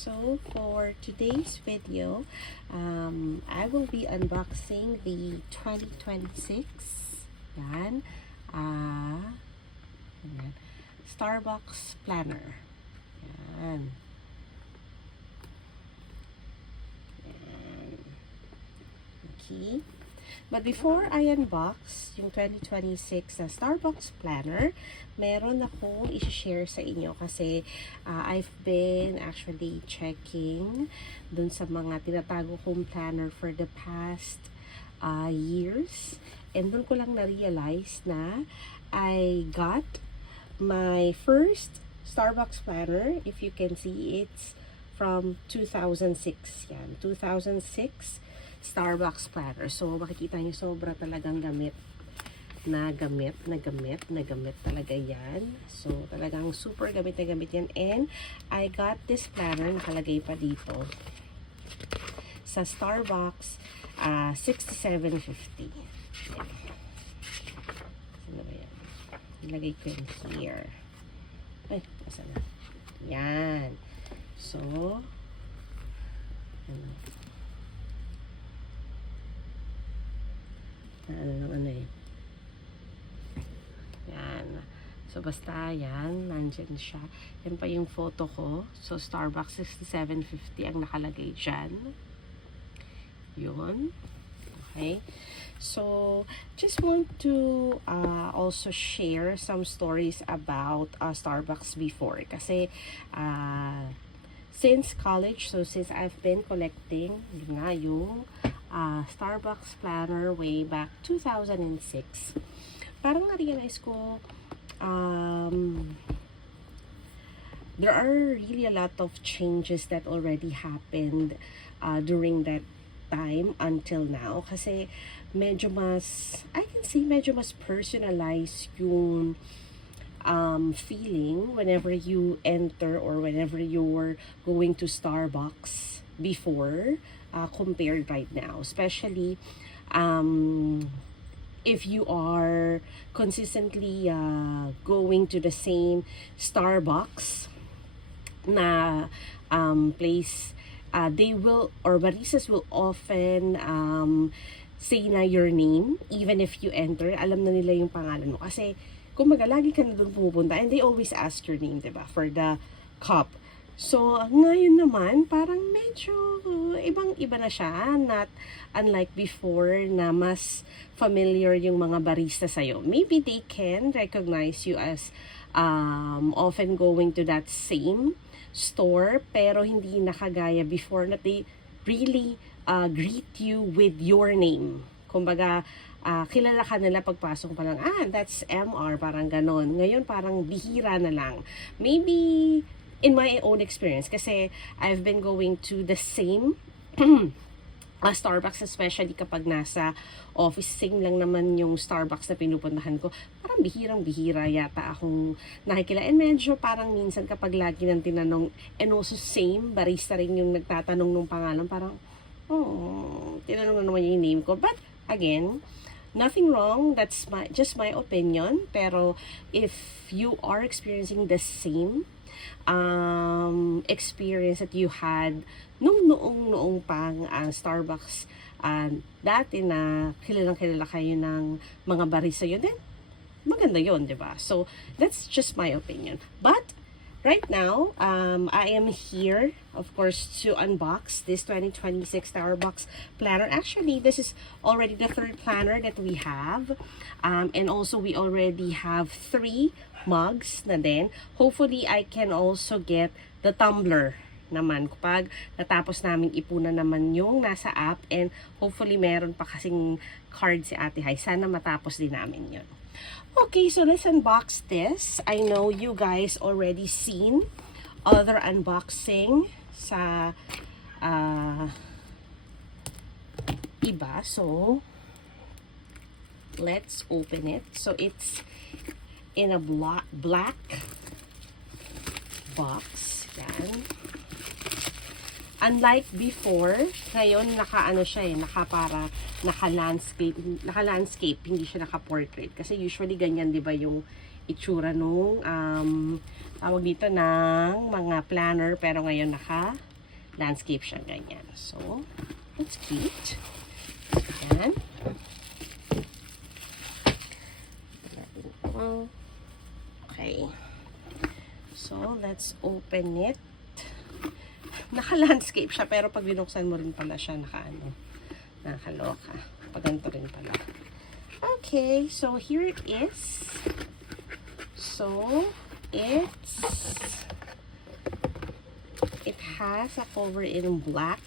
So for today's video, I will be unboxing the 2026 yan, yan, Starbucks planner. Yan. Yan. Okay. But before I unbox yung 2026 na Starbucks planner, meron akong i-share sa inyo kasi I've been actually checking dun sa mga tinatago kong planner for the past years. And dun ko lang na-realize na I got my first Starbucks planner. If you can see, it's from 2006. Yan, 2006 Starbucks planner. So, makikita nyo, sobra talagang gamit talaga yan. So, talagang super gamit na gamit yan. And, I got this planner, nakalagay pa dito, sa Starbucks, 6750. Ano ba yan? Nilagay ko yun here. Ay, asa na? Yan. So, ano eh. Yan. So, basta yan. Nandyan siya. Yan pa yung photo ko. So, Starbucks 6750 ang nakalagay dyan. Yun. Okay. So, just want to also share some stories about Starbucks before. Kasi, since college, so since I've been collecting nga yung Starbucks planner way back 2006, parang na-realize ko there are really a lot of changes that already happened during that time until now, kasi medyo mas, I can say, medyo mas personalized yung feeling whenever you enter or whenever you're going to Starbucks before compared right now, especially if you are consistently going to the same Starbucks na place. They will, or baristas will often say na your name even if you enter. Alam na nila yung pangalan mo kasi kumbaga lagi ka na doon pumupunta and they always ask your name, diba, for the cup. So, ngayon naman, parang medyo ibang-iba na siya. Not unlike before na mas familiar yung mga barista sa'yo. Maybe they can recognize you as often going to that same store, pero hindi nakagaya before na they really greet you with your name. Kumbaga, kilala ka nila pagpasok pa lang, that's MR, parang ganon. Ngayon, parang bihira na lang. Maybe in my own experience, kasi I've been going to the same Starbucks, especially kapag nasa office. Same lang naman yung Starbucks na pinupuntahan ko. Parang bihirang-bihira yata akong nakikila. And medyo parang minsan kapag lagi nang tinanong, and also same, barista rin yung nagtatanong ng pangalan, parang, tinanong na naman yung name ko. But again, nothing wrong. That's just my opinion. Pero if you are experiencing the same experience that you had noong pang Starbucks dati na kilala kayo ng mga barista yun, then maganda yun, diba? So that's just my opinion. But right now, I am here, of course, to unbox this 2026 Starbucks planner. Actually, this is already the third planner that we have. And also, we already have 3 mugs na din. Hopefully, I can also get the tumbler naman kapag natapos namin ipunan naman yung nasa app. And hopefully, meron pa kasing card si Ate Hai. Sana matapos din namin yun. Okay, so let's unbox this. I know you guys already seen other unboxing sa iba. So, let's open it. So, it's in a black box. Yan. Unlike before, ngayon naka-ano siya naka-landscape, hindi siya naka-portrait. Kasi usually ganyan, 'di ba, yung itsura nung tawag dito ng mga planner, pero ngayon landscape siya ganyan. So, that's cute. Ayan. Okay. So, let's open it. Naka-landscape siya, pero pag binuksan mo rin pala siya, nakaloka. Pag ganito rin pala. Okay, so here it is. So, it has a cover in black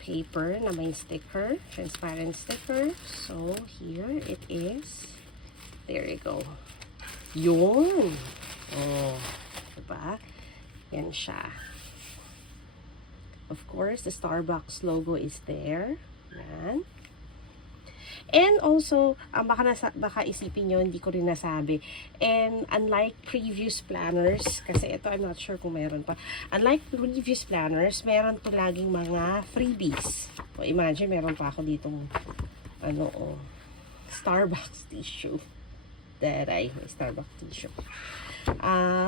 paper na may sticker, transparent sticker. So, here it is. There you go. Yun. Oh, diba? Yan siya. Of course, the Starbucks logo is there. Yan. And also, baka isipin nyo, hindi ko rin nasabi. And unlike previous planners, kasi ito I'm not sure kung meron pa. Unlike previous planners, meron to laging mga freebies. So, imagine, meron pa ako ditong Starbucks tissue. May Starbucks tissue.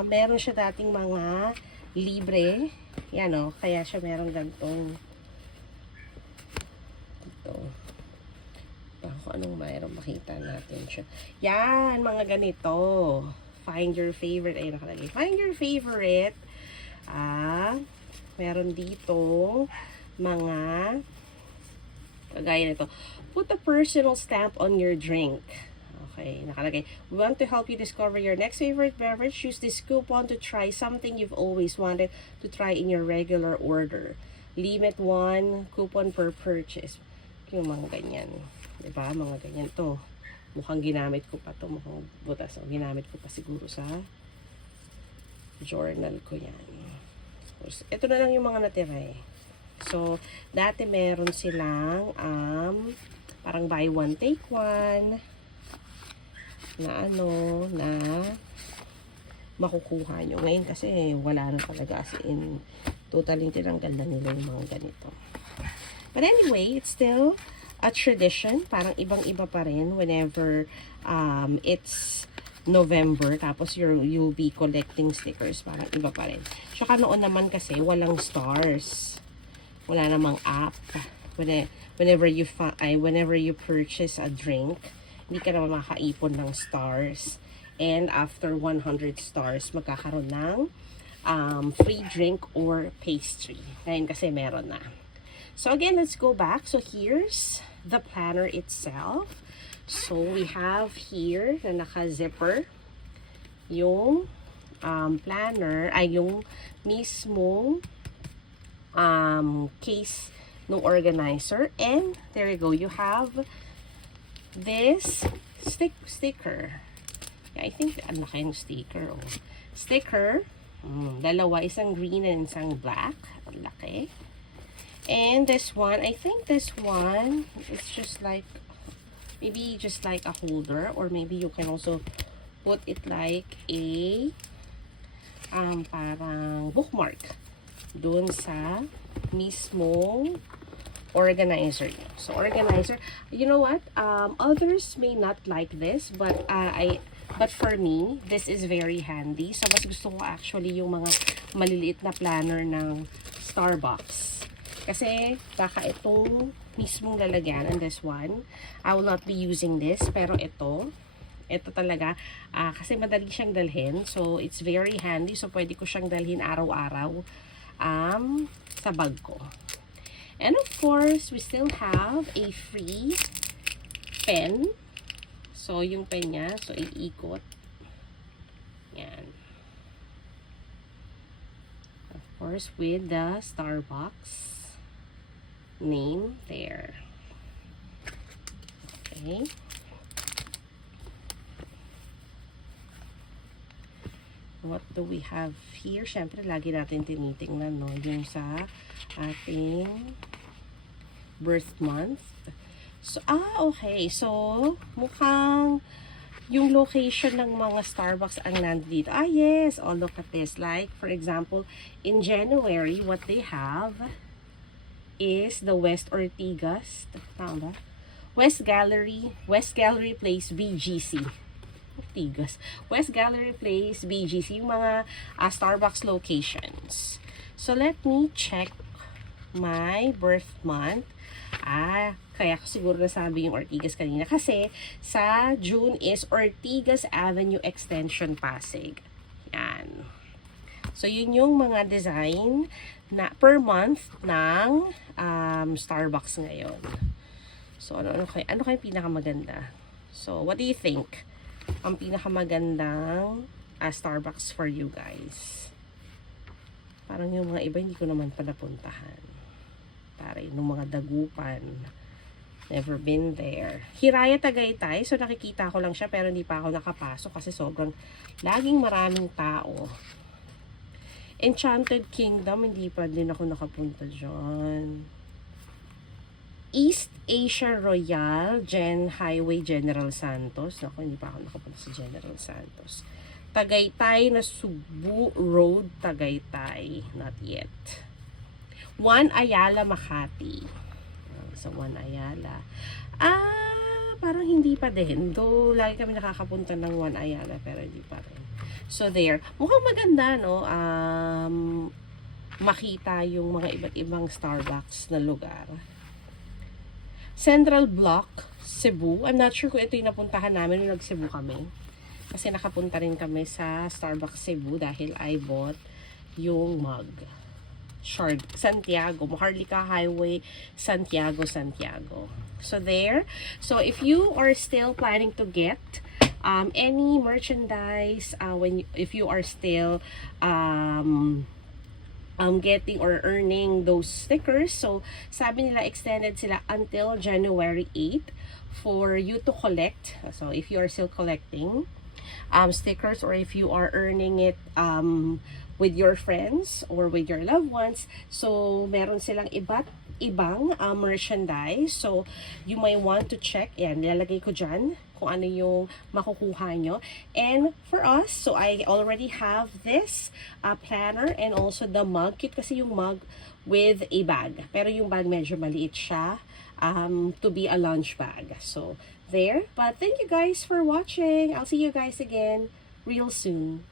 Meron siya dating mga libre. Yan o, kaya siya meron gantong ito. Kung anong mayroon, makita natin siya. Yan, mga ganito. Find your favorite. Ay, nakalagay. Find your favorite. Meron dito mga kagaya nito. Put a personal stamp on your drink. Okay, nakalagay. We want to help you discover your next favorite beverage. Use this coupon to try something you've always wanted to try in your regular order. Limit 1 coupon per purchase. Yung mga ganyan. Diba? Mga ganyan to. Mukhang ginamit ko pa to. Mukhang butas. O, ginamit ko pa siguro sa journal ko yan. Ito na lang yung mga natira eh. So, dati meron silang parang buy one, take one na na makukuha nyo. Ngayon kasi wala na talaga, as in totally tinanggal na nila yung mga ganito. But anyway, it's still a tradition. Parang ibang-iba pa rin whenever it's November. Tapos you'll be collecting stickers. Parang iba pa rin. Tsaka noon naman kasi walang stars. Wala namang app. Whenever you purchase a drink, hindi ka naman makaipon ng stars. And after 100 stars, magkakaroon ng free drink or pastry. Ngayon kasi meron na. So again, let's go back. So here's the planner itself. So we have here na naka-zipper yung planner, ay yung mismong case ng organizer. And there you go. You have this sticker. Yeah, I think ang laki yung sticker. Oh. Sticker. Dalawa. Isang green and isang black. Ang laki. And this one, I think this one is just like, maybe just like a holder, or maybe you can also put it like a parang bookmark dun sa mismong organizer. So organizer, you know what? Others may not like this, but but for me, this is very handy. So mas gusto ko actually yung mga maliliit na planner ng Starbucks. Kasi baka itong mismong lalagyan, and this one, I will not be using this, pero ito talaga, kasi madali siyang dalhin, so it's very handy, so pwede ko siyang dalhin araw-araw sa bag ko. And of course, we still have a free pen. So yung pen niya, so iikot. Yan. Of course, with the Starbucks name there. Okay. What do we have here? Siyempre, lagi natin tinitingnan, no? Yung sa ating birth month. So, okay. So, mukhang yung location ng mga Starbucks ang nandito. Yes. Oh, look at this. Like, for example, in January, what they have is the West Ortigas. Tama ba? West Gallery Place, BGC. Ortigas. West Gallery Place, BGC. Yung mga Starbucks locations. So, let me check my birth month. Kaya ko siguro nasabi yung Ortigas kanina. Kasi, sa June is Ortigas Avenue Extension, Pasig. Yan. So, yun yung mga design na per month ng Starbucks ngayon. So, ano kayo pinakamaganda? So, what do you think? Ang pinakamagandang Starbucks for you guys. Parang yung mga iba hindi ko naman pa napuntahan. Parang yung mga Dagupan. Never been there. Hiraya Tagaytay. So, nakikita ko lang siya pero hindi pa ako nakapasok kasi sobrang laging maraming tao. Enchanted Kingdom, hindi pa din ako nakapunta dyan. East Asia Royal, Highway General Santos. Naku, hindi pa ako nakapunta sa General Santos. Tagaytay na Subu Road, Tagaytay. Not yet. One Ayala, Makati. So, One Ayala. Parang hindi pa din. Though, lagi kami nakakapunta ng One Ayala, pero hindi pa rin. So, there. Mukhang maganda, no? Makita yung mga iba't ibang Starbucks na lugar. Central Block, Cebu. I'm not sure kung ito yung napuntahan namin nung nag-Cebu kami. Kasi nakapunta rin kami sa Starbucks Cebu dahil I bought yung mug. Santiago, Maharlika Highway, Santiago. So there. So if you are still planning to get any merchandise, if you are still getting or earning those stickers, so sabi nila extended sila until January 8 for you to collect. So if you are still collecting stickers, or if you are earning it with your friends or with your loved ones, so meron silang ibang merchandise. So you might want to check. Yan, nilalagay ko dyan kung ano yung makukuha nyo. And for us, so I already have this planner and also the mug. Cute kasi yung mug with a bag. Pero yung bag medyo maliit siya to be a lunch bag. So there. But thank you guys for watching. I'll see you guys again real soon.